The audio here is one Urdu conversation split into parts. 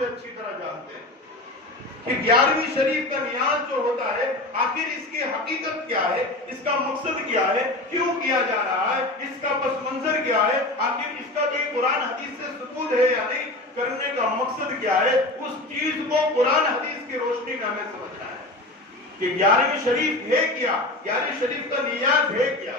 سے اچھی طرح جانتے ہیں کہ 11ویں شریف کا نیاز جو ہوتا ہے آخر اس کی حقیقت کیا ہے، اس کا مقصد کیا ہے، کیوں کیا جا رہا ہے، اس کا پس منظر کیا ہے، آخر اس کا کوئی قرآن حدیث سے ثبوت ہے یا نہیں، کرنے کا مقصد کیا ہے، اس چیز کو قرآن حدیث کی روشنی میں ہمیں سمجھنا ہے کہ 11ویں شریف ہے کیا، 11ویں شریف کا نیاز ہے کیا۔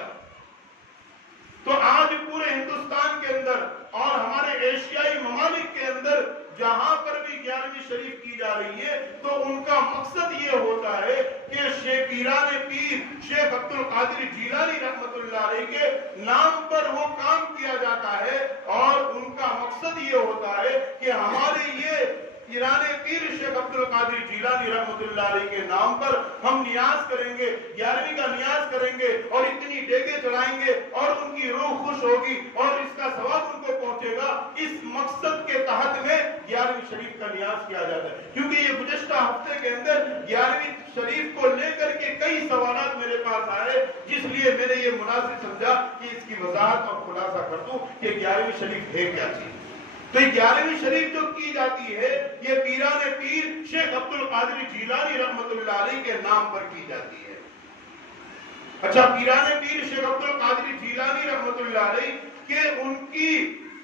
تو آج پورے ہندوستان کے اندر اور ہمارے ایشیائی ممالک کے اندر جہاں پر بھی 11ویں شریف کی جا رہی ہے تو ان کا مقصد یہ ہوتا ہے کہ پیران پیر شیخ عبد القادر جیلانی رحمت اللہ علیہ کے نام پر وہ کام کیا جاتا ہے، اور ان کا مقصد یہ ہوتا ہے کہ ہمارے یہ پیران پیر شیخ عبد القادر جیلانی رحمت اللہ علیہ کے نام پر ہم نیاز کریں گے، 11ویں کا نیاز کریں گے اور اتنی ڈیگے چڑھائیں گے اور ان کی روح خوش ہوگی اور اس کا ثواب ان کو پہنچے گا۔ اس مقصد کے تحت میں 11ویں شریف کا نیاز کیا جاتا ہے، کیونکہ یہ گزشتہ ہفتے کے اندر 11ویں شریف کو لے کر کے کئی سوالات میرے پاس آئے، جس لیے میں نے یہ مناسب سمجھا کہ اس کی وضاحت اور خلاصہ کر دوں کہ 11ویں شریف ہے کیا چیز۔ تو 11ویں شریف جو کی جاتی ہے یہ پیران پیر شیخ عبد القادر جیلانی رحمت اللہ علیہ کے نام پر کی جاتی ہے۔ اچھا، پیران پیر شیخ عبد القادر جیلانی رحمت اللہ علیہ کہ ان کی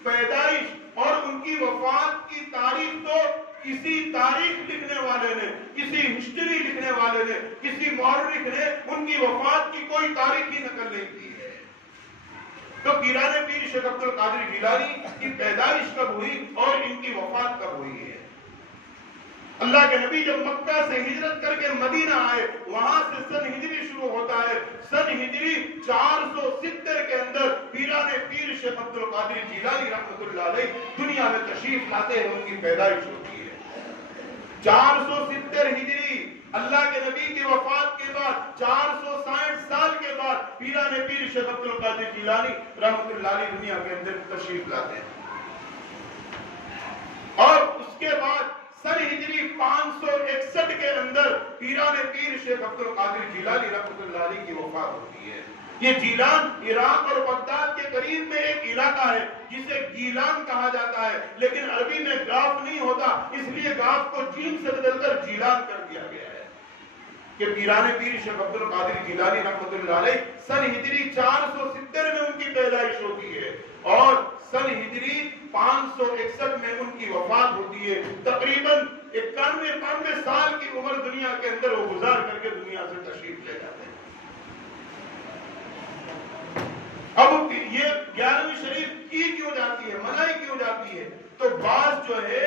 پیدائش اور ان کی وفات کی تاریخ تو کسی تاریخ لکھنے والے نے، کسی ہسٹری لکھنے والے نے، کسی مورخ نے ان کی وفات کی کوئی تاریخی نقل نہیں کی ہے۔ تو پیران پیر شیخ عبد القادر جیلانی کی پیدائش کب ہوئی اور ان کی وفات کب ہوئی ہے؟ اللہ کے نبی جب مکہ سے ہجرت کر کے مدینہ آئے، وہاں سے سن ہجری شروع ہوتا ہے۔ سن ہجری 470 کے اندر پیران پیر شیخ عبد القادر جیلانی رحمت اللہ علیہ دنیا میں تشریف لاتے ہیں، ان کی پیدائش ہوتی ہے 470 ہجری۔ اللہ کے نبی کی وفات کے بعد 460 سال کے بعد پیران پیر شیخ عبد القادر جیلانی رحمت اللہ علیہ دنیا کے اندر تشریف لاتے ہیں، اور اس کے بعد سن ہجری 561 کے اندر پیران پیر شیخ عبد القادر جیلانی رحمت اللہ علیہ کی وفات ہوتی ہے۔ یہ جیلان عراق اور بغداد کے قریب میں ایک علاقہ ہے جسے گیلان کہا جاتا ہے، لیکن عربی میں گاف نہیں ہوتا، اس لیے گاف کو جیم سے بدل کر جیلان کر دیا گیا ہے کہ پیران پیر شیخ عبد القادر جیلانی رحمت اللہ علیہ سن ہجری 470 میں ان کی پیدائش ہوتی ہے اور سن ہجری 561 میں ان کی وفات ہوتی ہے۔ تقریباً 91-92 سال کی عمر دنیا کے اندر وہ گزار کر کے دنیا سے تشریف لے جاتے ہیں۔ اب یہ 11ویں شریف کی کیوں جاتی ہے، منائی کیوں جاتی ہے؟ تو بعض جو ہے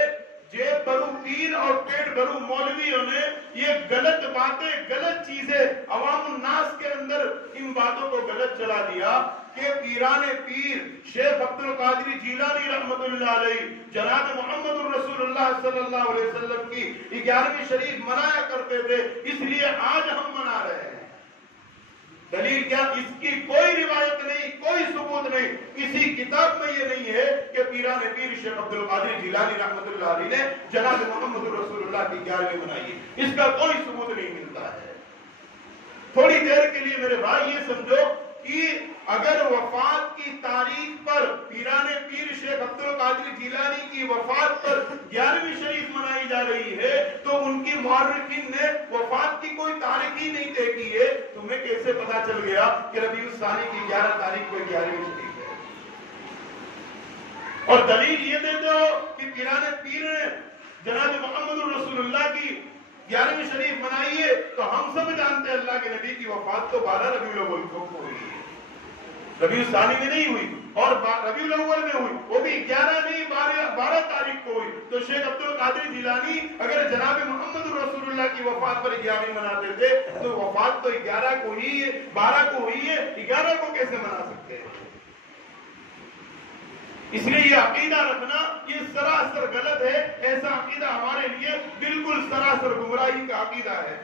جیب برو پیر اور پیٹ برو مولویوں نے یہ غلط باتیں، غلط چیزیں عوام الناس کے اندر ان باتوں کو غلط چلا دیا کہ پیران پیر شیخ عبد القادر جیلانی رحمت اللہ علیہ جناب محمد الرسول اللہ صلی اللہ علیہ وسلم کی 11ویں شریف منایا کرتے تھے، اس لیے آج ہم منا رہے ہیں۔ دلیل کیا؟ اس کی کوئی روایت نہیں، کوئی ثبوت نہیں، کسی کتاب میں یہ نہیں ہے کہ پیران پیر شیخ عبد القادر جیلانی رحمت اللہ علیہ نے جناب محمد رسول اللہ کی 11ویں منائی، اس کا کوئی ثبوت نہیں ملتا ہے۔ تھوڑی دیر کے لیے میرے بھائی یہ سمجھو کہ اگر وفات کی تاریخ پر پیران پیر شیخ عبد القادر جیلانی کی وفات پر 11ویں شریف منائی جا رہی ہے تو ان کی مورخین نے وفات کی کوئی تاریخ ہی نہیں طے کی ہے، تمہیں کیسے پتا چل گیا کہ ربیع الثانی کی 11 تاریخ کو 11ویں شریف ہے؟ اور دلیل یہ دیتے ہو کہ پیران پیر نے جناب محمد رسول اللہ کی 11ویں شریف منائی ہے، تو ہم سب جانتے ہیں اللہ کے نبی کی وفات تو 12 ربیع الاول کو ہوئی ہے، ربیع الثانی میں نہیں ہوئی، اور ربیع الاول میں ہوئی، وہ بھی 11 نہیں 12 تاریخ کو ہوئی۔ تو شیخ عبد القادر جیلانی اگر جناب محمد رسول اللہ کی وفات پر 11ویں مناتے تھے تو وفات تو 11 کو ہی ہے، 12 کو ہوئی ہے، 11 کو کیسے منا سکتے ہیں؟ اس لیے یہ عقیدہ رکھنا یہ سراسر غلط ہے، ایسا عقیدہ ہمارے لیے بالکل سراسر گمراہی کا عقیدہ ہے۔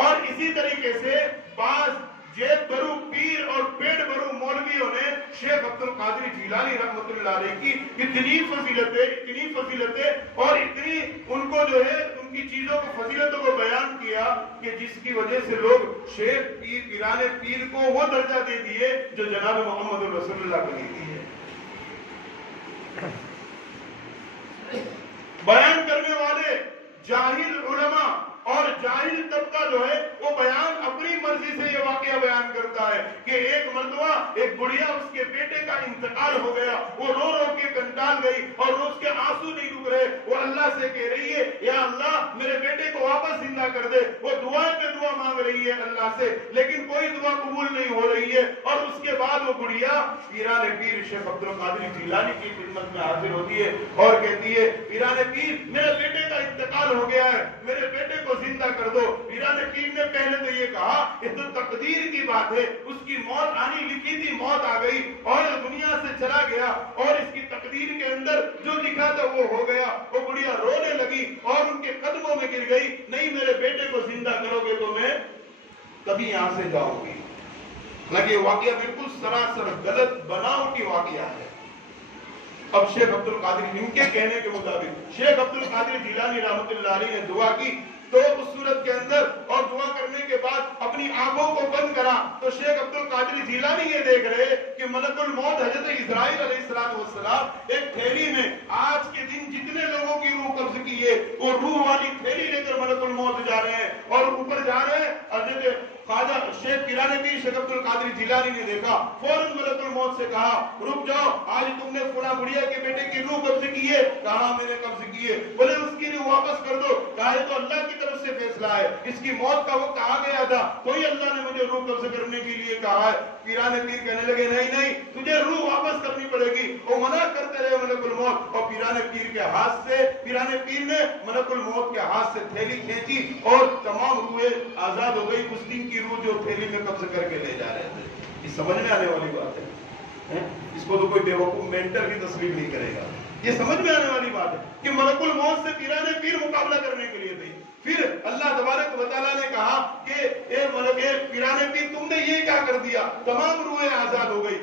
اور اسی طریقے سے بعض جیب برو پیر اور پیٹ برو مولویوں نے شیخ عبد القادر جیلانی رحمت اللہ علیہ کی اتنی فضیلتیں اور اتنی ان کو جو ہے ان کی چیزوں کو فضیلتوں کو بیان کیا کہ جس کی وجہ سے لوگ شیخ پیر پیران پیر کو وہ درجہ دے دیے جو جناب محمد رسول اللہ کو دی ہے۔ بیان کرنے والے جاہل علماء اور جاہل طبقہ جو ہے وہ بیان اپنی مرضی سے یہ واقعہ بیان کرتا ہے کہ ایک مرتبہ ایک بڑھیا اس کے بیٹے کا انتقال ہو گیا، وہ رو رو کے کنٹال گئی اور اس کے آنسو نہیں رک رہے، وہ اللہ سے کہہ رہی ہے یا اللہ میرے بیٹے کو واپس زندہ کر دے، وہ دعا پہ دعا مانگ رہی ہے اللہ سے، لیکن کوئی دعا قبول نہیں ہو رہی ہے۔ اور اس کے بعد وہ بڑھیا پیران پیر شیخ عبد القادر جیلانی کی خدمت میں حاضر ہوتی ہے اور کہتی ہے پیران پیر میرے بیٹے کا انتقال ہو گیا ہے، میرے بیٹے کو زندہ کر دو۔ پیران پیر نے پہلے تو یہ کہا یہ تو تقدیر کی بات ہے، اس کی موت آنی لکھی تھی، موت آ گئی اور دنیا سے چلا گیا اور اس کی تقدیر کے اندر جو لکھا تھا وہ ہو گیا۔ وہ بڑھیا رونے لگی اور ان کے قدموں میں گر گئی، نہیں میرے بیٹے کو زندہ کرو گے تو میں کبھی یہاں سے جاؤں گی۔ حالانکہ یہ واقعہ بالکل سراسر غلط بناوٹی واقعہ ہے۔ اب شیخ عبد القادر ان کے کہنے کے مطابق شیخ عبد القادر جیلانی رحمۃ اللہ علیہ نے دعا کی تو اس صورت کے اندر اور دعا کرنے کے بعد اپنی آنکھوں کو بند کرا تو شیخ عبد القادر جیلانی یہ دیکھ رہے کہ ملک الموت حضرت اسرائیل علیہ السلام ایک تھیلی میں آج کے دن جتنے لوگوں کی روح قبض کی ہے وہ روح والی تھیلی لے کر ملک الموت جا رہے ہیں اور اوپر جا رہے ہیں۔ حضرت خواجہ شیخ پیران پیر شیخ عبد القادر جیلانی نے دیکھا، فوراً ملک الموت سے کہا رک جاؤ، آج تم نے فلاں بڑھیا کے بیٹے کی روح قبض کی ہے؟ کہا میں نے قبض کی ہے۔ بولے اس کی روح واپس کر دو۔ کہا یہ تو اللہ کی طرف سے فیصلہ ہے، اس کی موت کا وقت آ گیا تھا، کوئی اللہ نے مجھے روح قبض کرنے کے لیے کہا ہے۔ پیران پیر کہنے لگے نہیں تجھے روح واپس کرنی پڑے گی۔ وہ منع کرتے رہے ملک الموت اور پیران پیر کے ہاتھ سے پیران پیر نے ملک الموت کے ہاتھ سے تھیلی کھینچی اور تمام روحیں آزاد ہو گئی، اس دن کی روح جو تھیلی میں قبض کر کے لے جا رہے تھے۔ یہ سمجھ میں آنے والی بات ہے، اس کو تو کوئی بیوقوف مینٹر بھی تسلیم نہیں کرے گا۔ یہ سمجھ میں آنے والی بات ہے کہ ملک الموت سے پیران پیر مقابلہ کرنے کے لیے تھے۔ پھر اللہ تبارک و تعالیٰ نے کہا کہ اے ملک پیران پیر تم نے یہ کیا کر دیا، تمام روحیں آزاد ہو گئی۔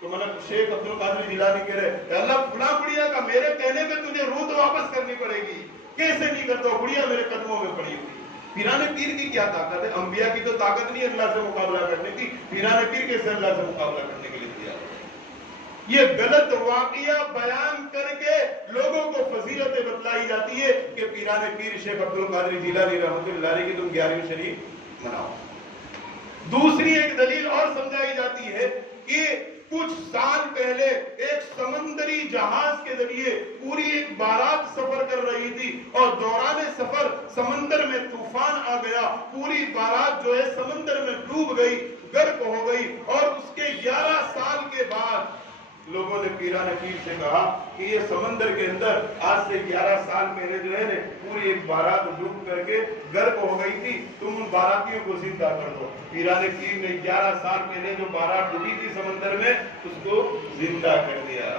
تو ملک شیخ عبد القادر جیلانی کہہ رہے اے اللہ فلاں بڑھیا کا میرے کہنے پہ تجھے روح تو واپس کرنی پڑے گی، کیسے نہیں کرتا؟ بڑھیا میرے قدموں میں پڑی ہوئی۔ پیران پیر کی کیا طاقت ہے؟ انبیاء کی تو طاقت نہیں اللہ سے مقابلہ کرنے کی، پیران پیر کیسے اللہ سے مقابلہ کرنے کے لیے تیار؟ یہ غلط واقعہ بیان کر کے لوگوں کو فضیلتیں بتلائی جاتی ہے کہ پیران پیر شیخ عبد القادر جیلانی رحمۃ اللہ علیہ کی تم 11ویں شریف مناؤ۔ دوسری ایک دلیل اور سمجھائی جاتی ہے کہ کچھ سال پہلے ایک سمندری جہاز کے ذریعے پوری ایک بارات سفر کر رہی تھی اور دوران سفر سمندر میں طوفان آ گیا، پوری بارات جو ہے سمندر میں ڈوب گئی، غرق ہو گئی اور اس کے 11 سال کے بعد لوگوں نے پیران پیر سے کہا کہ یہ سمندر کے اندر آج سے 11 سال پہلے جو ہے پوری ایک بارات ڈوب کر کے غرق ہو گئی تھی، تم ان باراتیوں کو زندہ کر دو۔ پیران پیر نے 11 سال پہلے جو بارات ڈوبی تھی سمندر میں اس کو زندہ کر دیا۔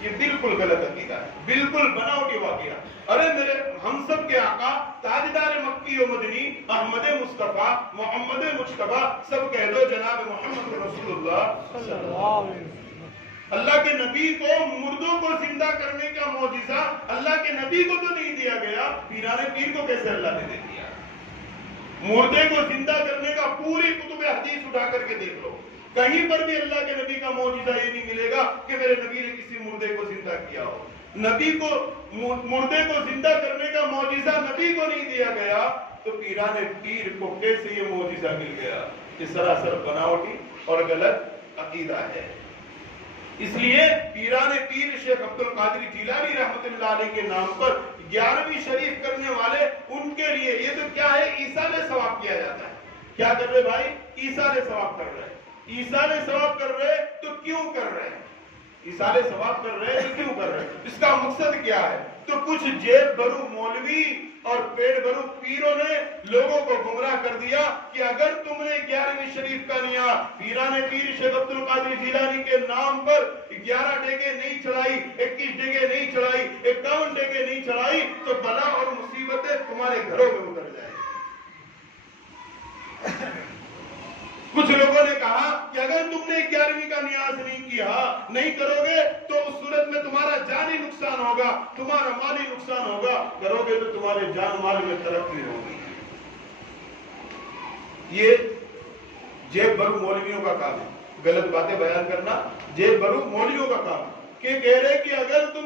یہ بالکل غلط عقیدہ ہے، بالکل بناوٹی واقعہ۔ ارے میرے ہم سب کے آقا تاجدار مکی و مدنی احمد مصطفیٰ محمد مجتبیٰ سب کہہ دو جناب محمد رسول اللہ صلی اللہ علیہ وسلم۔ اللہ کے نبی کو مردوں کو زندہ کرنے کا معجزہ اللہ کے نبی کو تو نہیں دیا گیا، پیران پیر کو کیسے اللہ نے دے دیا؟ مردے کو زندہ کرنے کا پوری کتب حدیث اٹھا کر کے دیکھ لو، کہیں پر بھی اللہ کے نبی کا معجزہ یہ نہیں ملے گا کہ میرے نبی نے کسی مردے کو زندہ کیا ہو۔ نبی کو مردے کو زندہ کرنے کا معجزہ نبی کو نہیں دیا گیا تو پیران پیر کو کیسے یہ معجزہ مل گیا؟ یہ سراسر بناوٹی اور غلط عقیدہ ہے۔ اس لیے پیران پیر شیخ عبد القادر جیلانی رحمۃ اللہ علیہ کے نام پر 11ویں شریف کرنے والے ان کے لیے یہ تو کیا ہے، ایصال ثواب کیا جاتا ہے۔ کیا کر رہے بھائی؟ ایصال ثواب کر رہے۔ ایصال ثواب کر رہے تو کیوں کر رہے ہیں؟ ایصال ثواب کر رہے تو کیوں کر رہے ہیں؟ اس کا مقصد کیا ہے؟ تو کچھ جیب بھرو مولوی اور پیڑ بھرو پیروں نے لوگوں کو گمراہ کر دیا کہ اگر تم نے 11ویں شریف کا نیا پیران پیر شیخ عبد القادر جیلانی کے نام پر 11 ڈیگے نہیں چڑھائی، 21 ڈیگے نہیں چڑھائی، 51 ڈیگے نہیں چڑھائی تو بلا اور مصیبتیں تمہارے گھروں میں اتر جائیں۔ کچھ لوگوں نے کہا کہ اگر تم نے 11ویں کا نیاز نہیں کیا، نہیں کرو گے تو اس صورت میں تمہارا جانی نقصان ہوگا، تمہارا مالی نقصان ہوگا، کرو گے تو تمہارے جان مال میں ترقی ہوگی۔ یہ جیب بھرو مولویوں کا کام ہے، غلط باتیں بیان کرنا جیب بھرو مولویوں کا کام ہے کہ کہہ رہے کہ اگر تم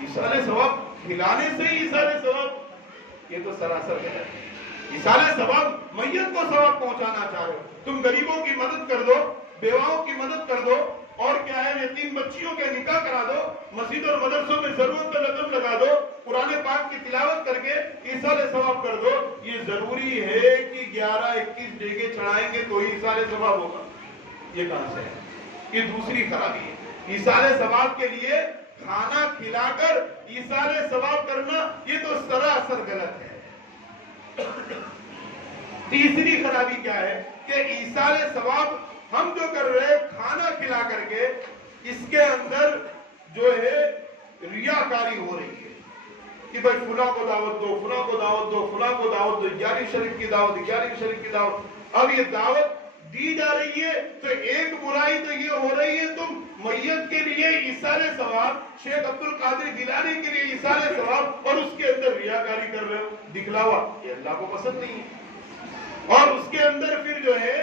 ایصال ثواب کھلانے سے ہی ایصال ثواب، یہ تو سراسر غلط ہے۔ ایصال ثواب میت کو ثواب پہنچانا چاہ رہے ہو، تم غریبوں کی مدد کر دو، بیواؤں کی مدد کر دو، اور کیا ہے یتیم بچیوں کے نکاح کرا دو، مسجد اور مدرسوں میں ضرورت پہ رقم لگا دو، قرآن پاک کی تلاوت کر کے ایصال ثواب کر دو۔ یہ ضروری ہے کہ 11-21 ڈیگے چڑھائیں گے تو ہی ایصال ثواب ہوگا؟ یہ کہاں سے ہے؟ یہ دوسری خرابی ہے۔ ایصال ثواب کے لیے کھانا کھلا کر ایصال ثواب کرنا یہ تو سراسر غلط ہے۔ تیسری خرابی کیا ہے کہ ایصال ثواب ہم جو کر رہے ہیں کھانا کھلا کر کے، اس کے اندر جو ہے ریاکاری ہو رہی ہے کہ بھائی فلاں کو دعوت دو، فلاں کو دعوت دو، فلاں کو دعوت دو، 11 شریف کی دعوت، 11 شریف کی دعوت۔ اب یہ دعوت دی جا رہی ہے تو ایک برائی تو یہ ہو رہی ہے، تم میت کے لیے ایصال ثواب، شیخ عبد القادر جیلانی کے لیے ایصال ثواب، اور اس کے اندر ریاکاری کر رہے ہو، دکھلاوا۔ یہ اللہ کو پسند نہیں ہے۔ اور اس کے اندر پھر جو ہے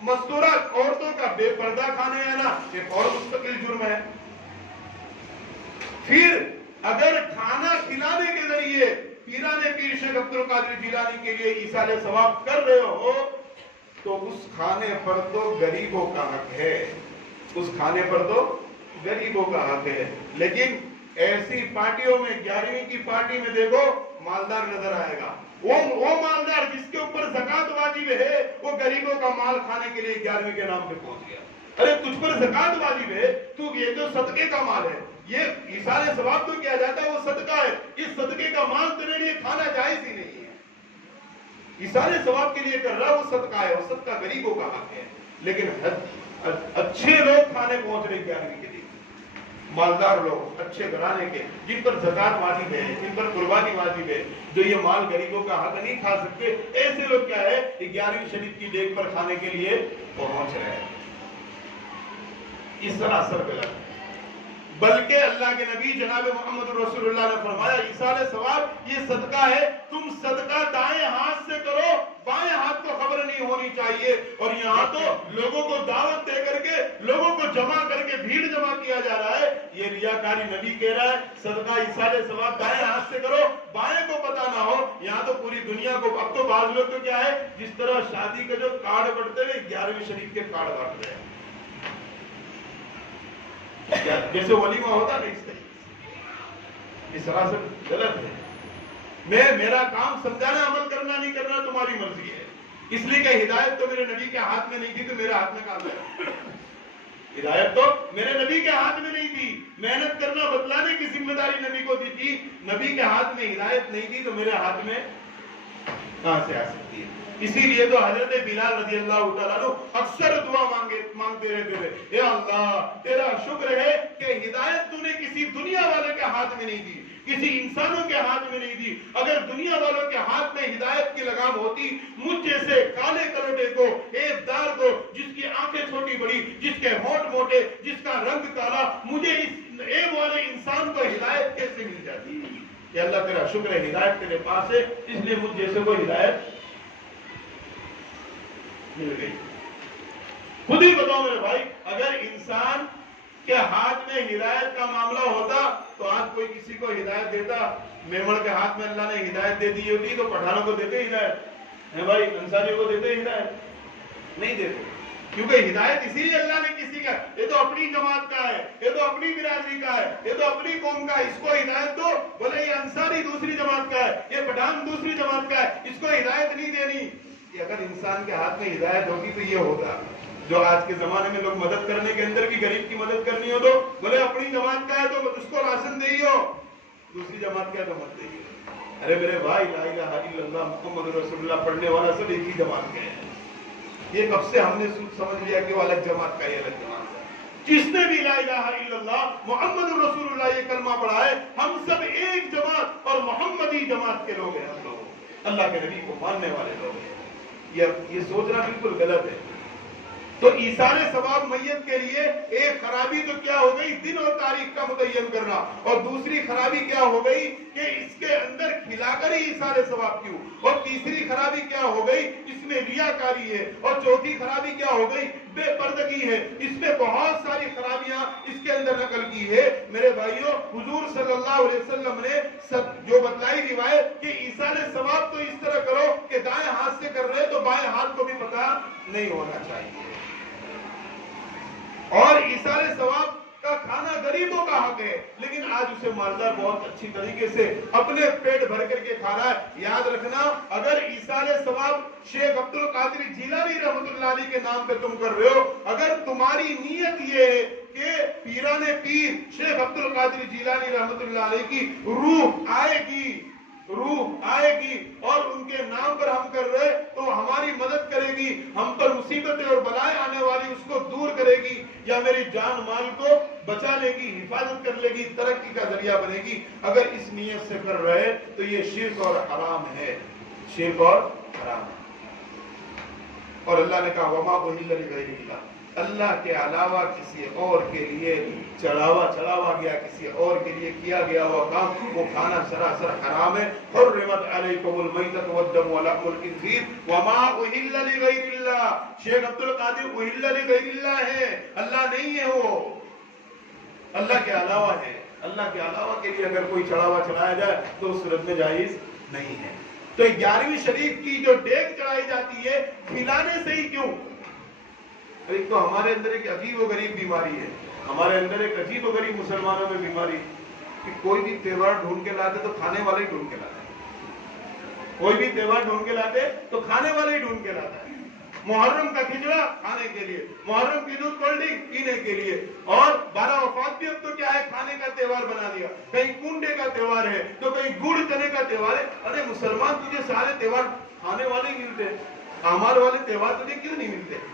مستورات عورتوں کا بے پردہ کھانا آنا ایک اور مستقل جرم ہے۔ پھر اگر کھانا کھلانے کے ذریعے پیران پیر شیخ عبد القادر جیلانی کے لیے ایصال ثواب کر رہے ہو تو اس کھانے پر تو غریبوں کا حق ہے، اس کھانے پر تو غریبوں کا حق ہے۔ لیکن ایسی پارٹیوں میں 11ویں کی پارٹی میں دیکھو مالدار نظر آئے گا، وہ مالدار جس کے اوپر زکات واجب ہے وہ غریبوں کا مال کھانے کے لیے 11ویں کے نام پہ پہنچ گیا۔ ارے تجھ پر زکات واجب ہے، تو یہ جو صدقے کا مال ہے، یہ ایصال ثواب تو کیا جاتا ہے وہ صدقہ ہے، اس صدقے کا مال تیرے لیے کھانا جائز ہی نہیں ہے۔ ایصال ثواب کے لیے کر رہا وہ صدقہ ہے، وہ صدقہ غریبوں کا حق ہے۔ لیکن اچھے لوگ کھانے پہنچ رہے 11ویں کے لیے، مالدار لوگ اچھے گھرانے کے، جن پر زکات واجب ہے، جن پر قربانی واجب ہے، جو یہ مال غریبوں کا حق نہیں کھا سکتے، ایسے لوگ کیا ہے کہ 11ویں شریف کی دیگ پر کھانے کے لیے پہنچ رہے ہیں۔ اس طرح اثر غلط ہے۔ بلکہ اللہ کے نبی جناب محمد رسول اللہ نے فرمایا ایصال ثواب یہ صدقہ ہے، تم صدقہ دائیں ہاتھ سے کرو، بائیں ہاتھ کو خبر نہیں ہونی چاہیے۔ اور یہاں تو لوگوں کو دعوت دے کر کے، لوگوں کو جمع کر کے بھیڑ جمع کیا جا رہا ہے، یہ ریاکاری نبی کہہ رہا ہے صدقہ ایصال ثواب دائیں ہاتھ سے کرو، بائیں کو پتہ نہ ہو۔ یہاں تو پوری دنیا کو، اب تو بعض لوگ تو کیا ہے جس طرح شادی کا جو کارڈ بٹتے ہیں 11ویں شریف کے کارڈ بانٹ رہے ہیں، جیسے ولیمہ ہوتا ہے اس طریقے سے۔ اس طرح سے غلط ہے۔ میرا کام سمجھانا، عمل کرنا نہیں کرنا تمہاری مرضی ہے، اس لیے کہ ہدایت تو میرے نبی کے ہاتھ میں نہیں تھی تو میرے ہاتھ میں کہاں ہے؟ ہدایت تو میرے نبی کے ہاتھ میں نہیں تھی، محنت کرنا بتلانے کی ذمہ داری نبی کو دی تھی، نبی کے ہاتھ میں ہدایت نہیں تھی تو میرے ہاتھ میں کہاں سے آ سکتی ہے؟ اسی لیے تو حضرت بلال رضی اللہ تعالیٰ عنہ اکثر دعا مانگتے رہتے تھے، اے اللہ تیرا شکر ہے کہ ہدایت تو نے کسی دنیا والے کے ہاتھ میں نہیں دی، کسی انسانوں کے ہاتھ میں نہیں دی۔ اگر دنیا والوں کے ہاتھ میں ہدایت کی لگام ہوتی، مجھ جیسے کالے کلوٹے کو، ایک دار کو، جس کی آنکھیں چھوٹی بڑی، جس کے ہونٹ موٹے، جس کا رنگ کالا، مجھے اس ایک والے انسان کو ہدایت کیسے مل جاتی؟ کہ اللہ تیرا شکر ہے ہدایت تیرے پاس ہے، اس لیے مجھ جیسے کو ہدایت مل گئی۔ خود ہی بتاؤ میرے بھائی، اگر انسان کے ہاتھ میں ہدایت کا معاملہ ہوتا تو آج کوئی کسی کو ہدایت دیتا؟ میمڑ کے ہاتھ میں اللہ نے ہدایت دے دی ہوتی تو پٹھانوں کو دیتے ہدایت ہے بھائی، انصاریوں کو دیتے ہدایت نہیں دیتے، کیونکہ ہدایت اسی لیے اللہ نے کسی کا، یہ تو اپنی جماعت کا ہے، یہ تو اپنی برادری کا ہے، یہ تو اپنی قوم کا ہے، اس کو ہدایت دو، بولے یہ انصاری دوسری جماعت کا ہے، یہ پٹھان دوسری جماعت کا ہے، اس کو ہدایت نہیں دینی۔ کہ اگر انسان کے ہاتھ میں ہدایت ہوگی تو یہ ہوتا، جو آج کے زمانے میں لوگ مدد کرنے کے اندر بھی غریب کی مدد کرنی ہو تو بولے اپنی جماعت کا ہے تو اس کو راشن دے ہو، دوسری جماعت کا ہے تو مت دے۔ ارے میرے بھائی، لا الہ الا اللہ محمد رسول اللہ پڑھنے والا سب ایک ہی جماعت کے ہیں۔ یہ کب سے ہم نے سمجھ لیا کہ وہ الگ جماعت کا ہے، الگ جماعت کا؟ جس نے بھی لا الہ الا اللہ محمد رسول اللہ یہ کلمہ پڑھا ہے، ہم سب ایک جماعت اور محمدی جماعت کے لوگ ہیں، ہم لوگ اللہ کے نبی کو ماننے والے لوگ ہیں۔ یہ سوچنا بالکل غلط ہے۔ تو ایثار ثواب میت کے لیے ایک خرابی تو کیا ہو گئی؟ دن اور تاریخ کا متعین کرنا، اور دوسری خرابی کیا ہو گئی کہ اس کے اندر کھلا کر ہی ایثار ثواب کیوں، اور تیسری خرابی کیا ہو گئی؟ اس میں ریاکاری ہے، اور چوتھی خرابی کیا ہو گئی؟ بے پردگی ہے۔ اس میں بہت ساری خرابیاں اس کے اندر نقل کی ہے۔ میرے بھائیوں، حضور صلی اللہ علیہ وسلم نے جو بتلائی روایت کہ ایثار ثواب تو اس طرح کرو کہ دائیں ہاتھ سے کر رہے تو بائیں ہاتھ کو بھی پتہ نہیں ہونا چاہیے، اور ایثار ثواب کا کھانا غریبوں کا حق ہے، لیکن آج اسے مالدار بہت اچھی طریقے سے اپنے پیٹ بھر کر کے کھا رہا ہے۔ یاد رکھنا، اگر ایثار ثواب شیخ عبد القادر جیلانی رحمۃ اللہ علیہ کے نام پہ تم کر رہے ہو، اگر تمہاری نیت یہ ہے کہ پیران پیر شیخ عبد القادر جیلانی رحمۃ اللہ علیہ کی روح آئے گی اور ان کے نام پر ہم کر رہے تو ہماری مدد کرے گی، ہم پر مصیبتیں اور بلائیں آنے والی اس کو دور کرے گی، یا میری جان مال کو بچا لے گی، حفاظت کر لے گی، ترقی کا ذریعہ بنے گی، اگر اس نیت سے کر رہے تو یہ شرک اور حرام ہے، شرک اور حرام ہے۔ اور اللہ نے کہا وما اہل لغیر اللہ، اللہ کے علاوہ کسی اور کے لیے چڑھاوا گیا، کسی اور کے لیے کیا گیا وہ کام، وہ کھانا سراسر حرام ہے۔ حرمت علیکم المیتۃ والدم ولحم الخنزیر وما اہل لغیر اللہ۔ شیخ عبد القادر اہل لغیر اللہ ہے، اللہ نہیں ہے، وہ اللہ کے علاوہ ہے۔ اللہ کے علاوہ کے لیے اگر کوئی چڑھاوا چڑھایا جائے تو اس صورت میں جائز نہیں ہے۔ تو 11ویں شریف کی جو دیگ چڑھائی جاتی ہے کھلانے سے ہی کیوں؟ ایک تو ہمارے اندر ایک عجیب و غریب بیماری ہے، ہمارے اندر ایک عجیب و غریب مسلمانوں میں بیماری کہ کوئی بھی تہوار ڈھونڈ کے لاتے تو کھانے والے ہی ڈھونڈ کے لاتے ہیں، کوئی بھی تہوار ڈھونڈ کے لاتے تو کھانے والے ہی ڈھونڈ کے لاتا ہے۔ محرم کا کھچڑا کھانے کے لیے، محرم کی دودھ کولڈ ڈرنک پینے کے لیے، اور 12 وفات بھی اب تو کیا ہے، کھانے کا تہوار بنا دیا، کہیں کنڈے کا تہوار ہے تو کہیں گڑ چنے کا تہوار ہے۔ ارے مسلمان، تجھے سارے تہوار کھانے والے ہی ملتے ہیں، اعمال والے تہوار تجھے کیوں نہیں ملتے؟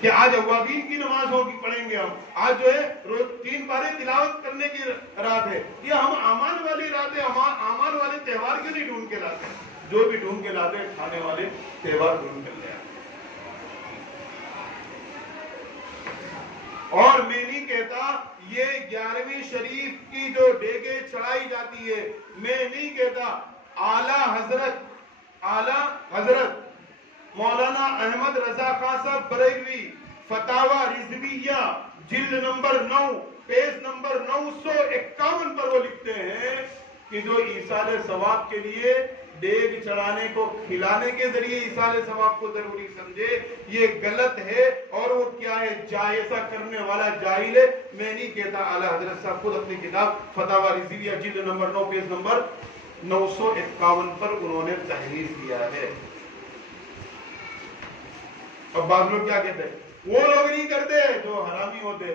کہ آج اوابین کی نماز ہوگی، پڑھیں گے ہم، آج جو ہے روز 3 پارے تلاوت کرنے کی رات ہے، یہ ہم اعمال والی رات ہے، اعمال والے تہوار کیوں نہیں ڈھونڈ کے لاتے؟ جو بھی ڈھونڈ کے لاتے کھانے والے تہوار ڈھونڈ کر لے آتے۔ اور میں نہیں کہتا یہ 11ویں شریف کی جو ڈیگیں چڑھائی جاتی ہے، میں نہیں کہتا، اعلی حضرت مولانا احمد رضا خان صاحب بریلوی فتاوی رضویہ جلد نمبر 9 پیج نمبر 951 پر وہ لکھتے ہیں کہ جو ایثار ثواب کے لیے دیگ چڑھانے کو کھلانے کے ذریعے ایثار ثواب کو ضروری سمجھے، یہ غلط ہے، اور وہ کیا ہے، جائزہ کرنے والا جاہل ہے۔ میں نہیں کہتا، اعلیٰ حضرت صاحب خود اپنی کتاب فتاوی رضویہ جلد نمبر 9 پیج نمبر 951 پر انہوں نے تحریر کیا ہے۔ اب بعض لوگ کیا کہتے ہیں، وہ لوگ نہیں کرتے جو حرامی ہوتے ہیں،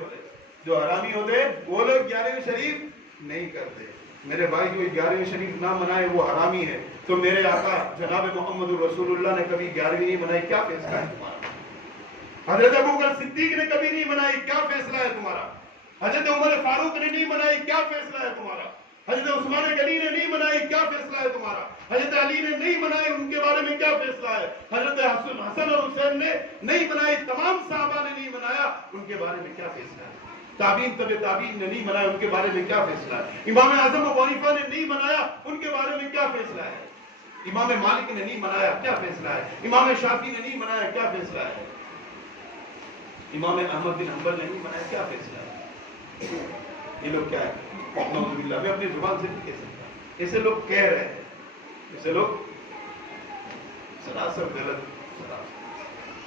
جو حرامی ہوتے ہیں وہ لوگ 11ویں شریف نہیں کرتے۔ میرے بھائی، جو 11ویں شریف نہ منائے وہ حرامی ہے، تو میرے آقا جناب محمد رسول اللہ نے کبھی 11ویں نہیں منائی، کیا فیصلہ ہے تمہارا؟ حضرت ابوبکر صدیق نے کبھی نہیں منائی، کیا فیصلہ ہے تمہارا؟ حضرت عمر فاروق نے نہیں منائی، کیا فیصلہ ہے تمہارا؟ حضرت عثمان غنی نے نہیں منائی، کیا فیصلہ ہے تمہارا؟ حضرت علی نے نہیں منائی، ان کے بارے میں کیا فیصلہ ہے؟ حضرت حسن اور حسین نے نہیں منائی، تمام صحابہ نے نہیں منایا، ان کے بارے میں کیا فیصلہ ہے؟ تابعین تابعین نے نہیں منایا، ان کے بارے میں کیا فیصلہ ہے؟ امام اعظم ابو حنیفہ نے نہیں منایا، ان کے بارے میں کیا فیصلہ ہے؟ امام مالک نے نہیں منایا، کیا فیصلہ ہے؟ امام شافعی نے نہیں منایا، کیا فیصلہ ہے؟ امام احمد بن حنبل نے نہیں منایا، کیا فیصلہ ہے؟ یہ لوگ کیا ہے؟ نعوذ باللہ، میں اپنی زبان سے نہیں کہہ سکتا، ایسے لوگ کہہ رہے ہیں، ایسے لوگ سراسر غلط۔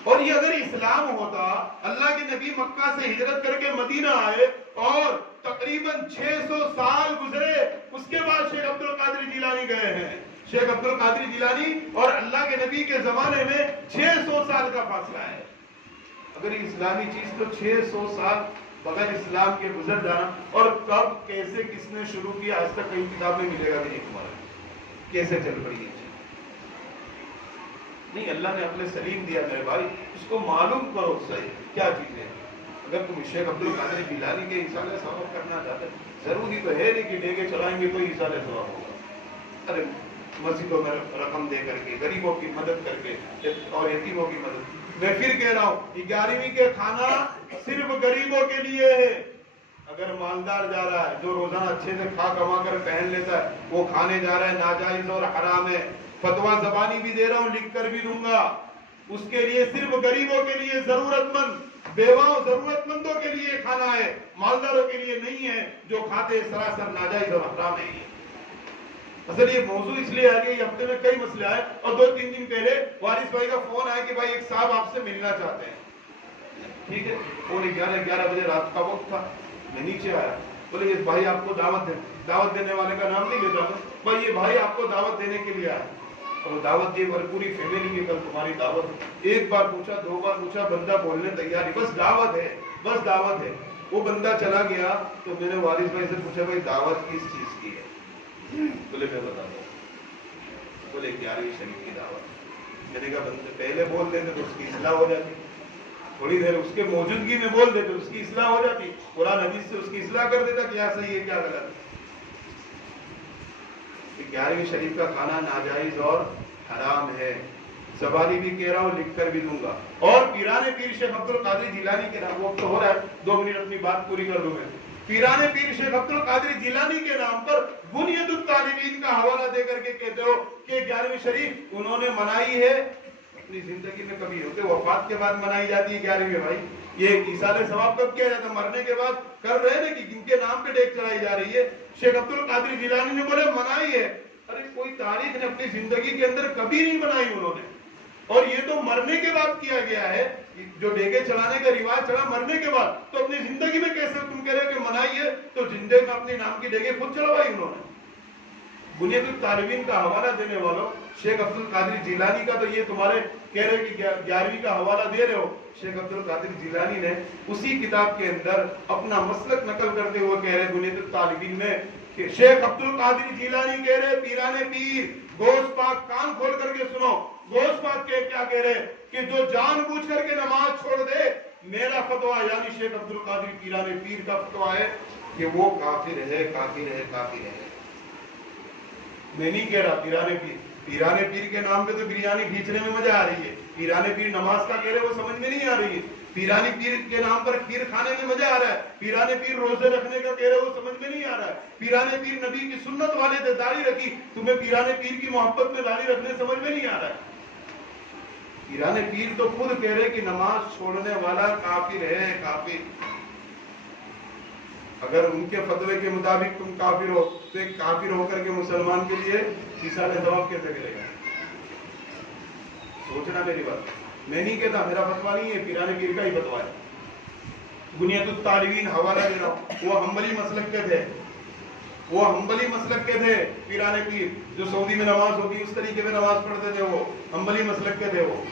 اور یہ اگر اسلام ہوتا، اللہ کے نبی مکہ سے ہجرت کر کے مدینہ آئے اور تقریباً 600 سال گزرے، اس کے بعد شیخ عبد القادر جیلانی گئے ہیں۔ شیخ عبد القادر جیلانی اور اللہ کے نبی کے زمانے میں 600 سال کا فاصلہ ہے۔ اگر اسلامی چیز تو 600 سال بغیر اسلام کے گزر جانا، اور کب کیسے کس نے شروع کیا آج تک کہیں کتاب میں ملے گا نہیں تمہارا، کیسے چل پڑی ہے نہیں، اللہ نے اپنے سلیم دیا میرے بھائی، اس کو معلوم کرو صحیح کیا چیز ہے۔ اگر تم شیخ عبد القادر جیلانی کے ایثار ثواب کرنا چاہتے، ضروری تو ہے نہیں کہ ڈیگے چلائیں گے تو ایثار ثواب ہوگا۔ ارے مسجدوں میں رقم دے کر کے، غریبوں کی مدد کر کے اور یتیموں کی مدد میں پھر کہہ رہا ہوں 11ویں کے کھانا صرف غریبوں کے لیے ہے. اگر مالدار جا رہا ہے جو روزانہ اچھے سے کھا کما کر پہن لیتا ہے وہ کھانے جا رہا ہے ناجائز اور حرام ہے. فتویٰ زبانی بھی دے رہا ہوں لکھ کر بھی دوں گا. اس کے لیے صرف غریبوں کے لیے ضرورت مند بیواؤں ضرورت مندوں کے لیے کھانا ہے مالداروں کے لیے نہیں ہے جو کھاتے سراسر ناجائز اور حرام ہے. اصل یہ موضوع اس لیے آ گیا یہ ہفتے میں کئی مسئلے آئے اور 2-3 دن پہلے وارث بھائی کا فون آیا کہ بھائی ایک صاحب آپ سے ملنا چاہتے ہیں. ٹھیک ہے اور 11 بجے رات کا وقت تھا. میں نیچے آیا بولے یہ بھائی آپ کو دعوت دینے والے کا نام نہیں لیتا ہوں بھائی یہ بھائی آپ کو دعوت دینے کے لیے آیا اور وہ دعوت دی اور پوری فیملی کی کل تمہاری دعوت ہے. 1 بار پوچھا 2 بار پوچھا بندہ بولنے تیار ہے بس دعوت ہے بس دعوت ہے. وہ بندہ چلا گیا تو میں نے وارث بھائی سے پوچھا بھائی دعوت کس چیز کی ہے؟ بولے میں بتا دوں. بولے 11ویں شریف کی دعوت. میں نے کہا بندے پہلے بول دیتے تو اس کی اصلاح ہو جاتی تھوڑی دیر اس کے موجودگی میں بول دیتے اس کی اصلاح ہو جاتی قرآن حدیث سے اس کی اصلاح کر دیتا کیا صحیح ہے کیا غلط ہے. 11ویں شریف کا کھانا ناجائز اور حرام ہے. زبانی بھی کہہ رہا ہوں لکھ کر بھی دوں گا. اور پیران پیر شیخ عبد القادر جیلانی کے نام وقت ہو رہا ہے 2 منٹ اپنی بات پوری کر لوں میں. پیران پیر شیخ عبد القادر جیلانی کے نام پر بنیاد الطالبین کا حوالہ دے کر کے کہتے ہو کہ 11ویں شریف انہوں نے منائی ہے اپنی زندگی میں کبھی ہوتے وفات کے بعد منائی جاتی ہے 11ویں. بھائی یہ ایصال ثواب کب کیا جاتا ہے مرنے کے بعد کر رہے ہیں کہ جن کے نام پہ ڈیک چڑھائی جا رہی ہے. شیخ عبد القادر جیلانی نے بولے منائی ہے. ارے کوئی تاریخ نے اپنی زندگی کے اندر کبھی نہیں بنائی انہوں نے اور یہ تو مرنے کے بعد کیا گیا ہے. جو ڈیگے چلانے کا رواج چلا مرنے کے بعد تو اپنی زندگی میں کیسے تم کہہ رہے ہو کہ منائی ہے تو زندگی میں اپنے نام کی ڈیگے خود چلوائی انہوں نے. بنیاد الطالبین کا حوالہ دینے والوں شیخ عبد القادر جیلانی کا تو یہ تمہارے کہہ رہے کہ 11ویں کا حوالہ دے رہے ہو. شیخ عبد القادر جیلانی نے اسی کتاب کے اندر اپنا مسلک نقل کرتے ہوئے کہہ رہے بنیاد الطالبین میں کہ شیخ عبد القادر جیلانی کہہ رہے پیران پیر گوشت پاک کان کھول کر کے سنو گوشت پاک کے کیا کہہ رہے کہ جو جان بوجھ کر کے نماز چھوڑ دے میرا فتویٰ یعنی شیخ عبد القادر پیران پیر کا فتویٰ ہے کہ وہ کافر ہے کافر ہے کافر ہے. میں نہیں کہہ رہا پیران پیر کے نام پہ تو بریانی کھینچنے میں مزہ آ رہی ہے. پیران پیر نماز کا کہہ رہے وہ سمجھ میں نہیں آ رہی ہے. پیران پیر کے نام پر کھیر کھانے میں مزہ آ رہا ہے. پیران پیر روزے رکھنے کا کہہ رہے وہ سمجھ میں نہیں آ رہا ہے. پیران پیر نبی کی سنت والے تھے داڑھی رکھی تمہیں پیران پیر کی محبت میں داڑھی رکھنے سمجھ میں نہیں آ رہا ہے. پیران پیر تو خود کہہ رہے کہ نماز چھوڑنے والا کافر ہے کافر. اگر ان کے فتوے کے مطابق تم کافر ہو تو ایک کافر ہو کر کے مسلمان کے لیے ایصال ثواب کیسے کرے گا؟ سوچنا میری بات. میں نہیں کہتا میرا فتویٰ نہیں ہے پیران پیر کا ہی فتویٰ ہے. بنیاد الطالبین حوالہ دے رہا ہوں وہ حنبلی مسلک کے تھے وہ حنبلی مسلک کے تھے. پیران پیر جو سعودی میں نماز ہوتی اس طریقے میں نماز پڑھتے تھے وہ حنبلی مسلک کے تھے وہ.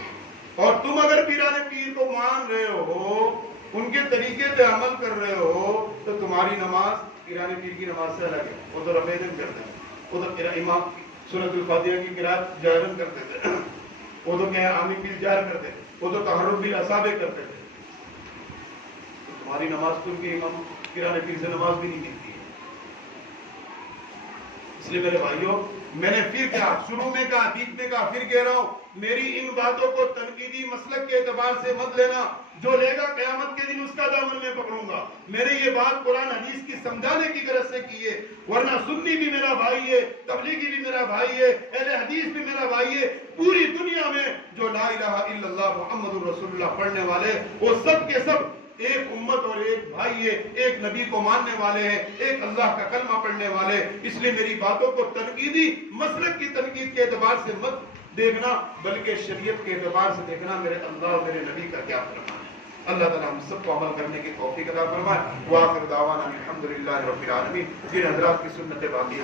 اور تم اگر پیران پیر کو مان رہے ہو ان کے طریقے پہ عمل کر رہے ہو تو تمہاری نماز پیران پیر کی نماز سے الگ ہے. وہ تو رفع دین کرتے ہیں وہ تو امام سورۃ الفاتحہ کی قرات جاہرن کرتے تھے وہ تو کہ آمین بیل جہر کرتے تھے وہ تو تحرک بالاصابع کرتے تھے. تمہاری نماز تو ان کے امام پیران پیر سے نماز بھی نہیں ملتی ہے. اس لیے میرے بھائیوں میں نے پھر کہا شروع میں کہا بیچ میں کہا پھر کہہ رہا ہوں میری ان باتوں کو تنقیدی مسلک کے اعتبار سے مت لینا. جو لے گا قیامت کے دن اس کا دامن میں پکڑوں گا. میں نے یہ بات قرآن حدیث کی سمجھانے کی غرض سے کی ہے ورنہ سنی بھی میرا بھائی ہے تبلیغی بھی میرا بھائی ہے اہل حدیث بھی میرا بھائی ہے. پوری دنیا میں جو لا الہ الا اللہ محمد رسول اللہ پڑھنے والے وہ سب کے سب ایک امت اور ایک بھائی ہے ایک نبی کو ماننے والے ہیں ایک اللہ کا کلمہ پڑھنے والے. اس لیے میری باتوں کو تنقیدی مسلک کی تنقید کے اعتبار سے مت دیکھنا بلکہ شریعت کے اعتبار سے دیکھنا میرے اللہ اور میرے نبی کا کیا فرمان ہے. اللہ تعالیٰ ہم سب کو عمل کرنے کی توفیق عطا فرمائے. وآخر دعوانا الحمدللہ رب العالمین. پھر حضرات کی سنت باقی